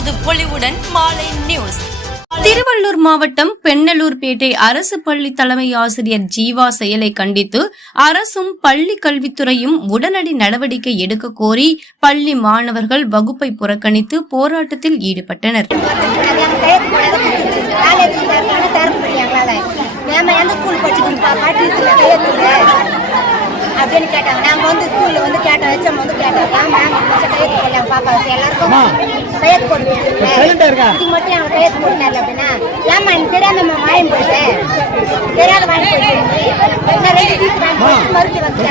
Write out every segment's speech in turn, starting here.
புது பொலிவுடன் மாலை நியூஸ். திருவள்ளூர் மாவட்டம் பெண்ணலூர்பேட்டை அரசு பள்ளி தலைமை ஆசிரியர் ஜீவா செயலை கண்டித்து அரசும் பள்ளி கல்வித்துறையும் உடனடி நடவடிக்கை எடுக்க கோரி பள்ளி மாணவர்கள் வகுப்பை புறக்கணித்து போராட்டத்தில் ஈடுபட்டனர். அப்படின்னு கேட்டாங்க. நாங்கள் வந்து ஸ்கூலில் வந்து கேட்டோம் ஹெச்எம் வந்து கேட்டோம். மேம் எல்லாருக்கும் கையெழுத்து போட்டு மட்டும் அப்படின்னா ஏமா எனக்கு தெரியாம நம்ம வாங்கி போயிட்டு தெரியாத மறுத்து வந்து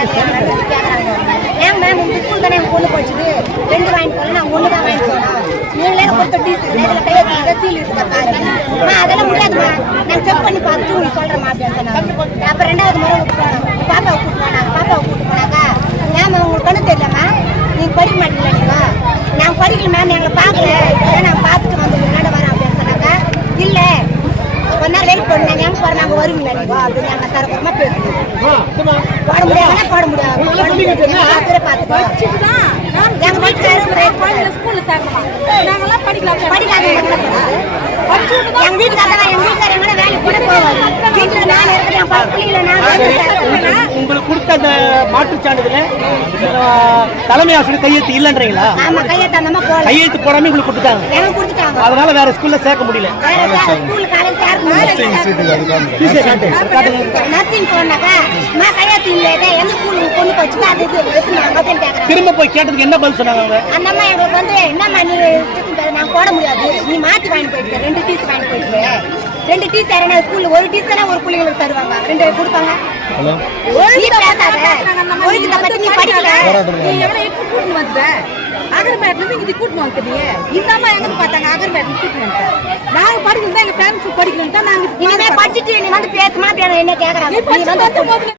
ஏன் மேம் இந்த ஸ்கூல் தானே எங்க பொண்ணு போச்சுது? ரெண்டு வாங்கி போகல நான் ஒன்று தான் வாங்கி போனோம் நீங்களே கொடுத்த டீஸ் இதில் கையெழுத்து சீல் இருக்கா பாருங்க. அம்மா, அதெல்லாம் முடியாதுமா நான் செக் பண்ணி பார்த்துட்டு உங்களுக்கு சொல்கிறேன் அப்படின்னு எங்களை ஏன்னா நான் பார்த்துட்டு வந்து முன்னாடி வரேன் அப்படின்னு சொன்னாக்கா இல்லை கொஞ்ச நேரம் வெயிட் பண்ணாங்க எங்க பாரு நாங்கள் வருவீங்களா நீங்கள் அப்படின்னு நாங்கள் தரப்புறமா பேசுவோம் போட முடியாதுன்னா போட முடியாது. பார்த்துட்டு வீட்டுக்காரர் ஸ்கூல்ல நாங்கெல்லாம் படிக்கலாம் படிக்காதவங்க எங்க வீட்டுக்காரங்க எங்க வீட்டுக்காரங்க கூட வேலைக்கு கூட போவாங்க. வீட்டுல நான் இருக்கிறேன் பக்கத்துல கொடுத்த அந்த மாற்றுச் சான்றிதழ தலைமை ஆசிரியர் கையெழுத்து இல்லைன்றீங்களா? ஆமா கையெழுத்தாந்தமா போகல கையெழுத்து போடாம உங்களுக்கு கொடுத்துட்டாங்க. அதனால வேற ஸ்கூல்ல சேர்க்க முடியல. கையெழுத்து திரும்ப போய் கேட்டதுக்கு என்ன பதில் சொன்னாங்க அவங்க? அந்த அம்மா எங்களுக்கு வந்து என்னம்மா நீ நான் போட முடியாது. நீ மாத்தி வாங்கி போயிட்டு ரெண்டு டீஸ் வாங்கி போயிட்டு ரெண்டு டீஸ் யாரா ஸ்கூல்ல ஒரு டீஸ் தானே ஒரு பிள்ளைங்களுக்கு தருவாங்க. ரெண்டு கொடுப்பாங்க. நீ பேசாத ஒழுங்கத்தை பத்தி நீ படிக்கல? நீ எவ்வளவு எப்படி கூட்டிட்டு வந்துட்ட அகர்பேட்ல இருந்து இங்க கூட்டிட்டு வந்துட்டீங்க இந்த அம்மா எங்க பார்த்தாங்க? அகர்பேட்ல கூட்டிட்டு வந்துட்டேன் நாங்க படிக்கணும் எங்க பேரண்ட்ஸ் படிக்கணும் தான் நாங்க படிச்சுட்டு நீ வந்து பேசுமா என்ன கேக்குறாங்க?